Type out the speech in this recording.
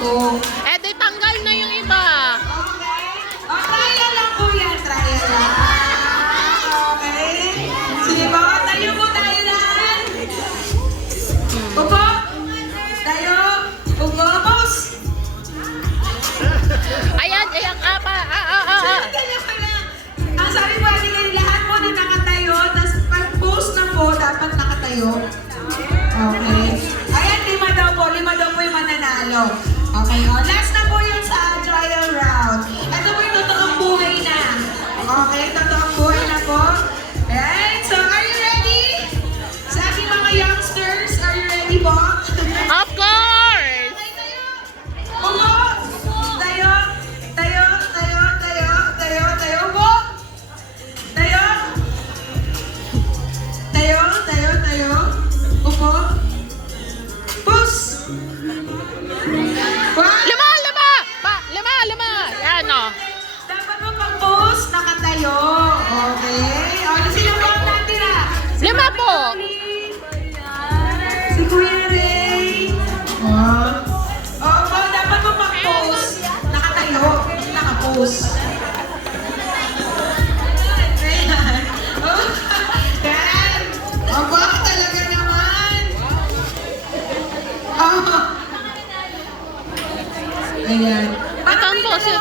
Opo. Eh, di tanggal na yung iba. Okay. O, trial lang po yan. Trial lang. Okay. Sige po. Tayo po tayo lahat. Upo. Tayo. Upo. Pause. Ayan, ayan, apa. Ganyan ka lang. Ang sabi po, hindi kayo lahat po na nakatayo. Tapos pag-post na po, dapat nakatayo. Okay. Ayan, lima daw po yung mananalo. Okay, o. Last na po yun sa trial round. Ito po yung totoong buhay na. Okay, totoong buhay na po. Alright, so are you ready? Sa ating mga youngsters, are you ready po? Of course! Upo! Tayo! Tayo! Tayo! Tayo! Tayo! Tayo! Upo! Tayo! Tayo! Tayo! Tayo! Upo! Push! One! Lima! Lima! Yan, o. Dapat mo pag-post, nakatayo. Okay? O, sino po ang natira? Lima po. Si Kuya Ray. O, dapat mo pag-post, nakatayo. Naka-post. Ayan. Oh, yan. Aba, talaga naman. Oh. Ayan. Ito ang pose.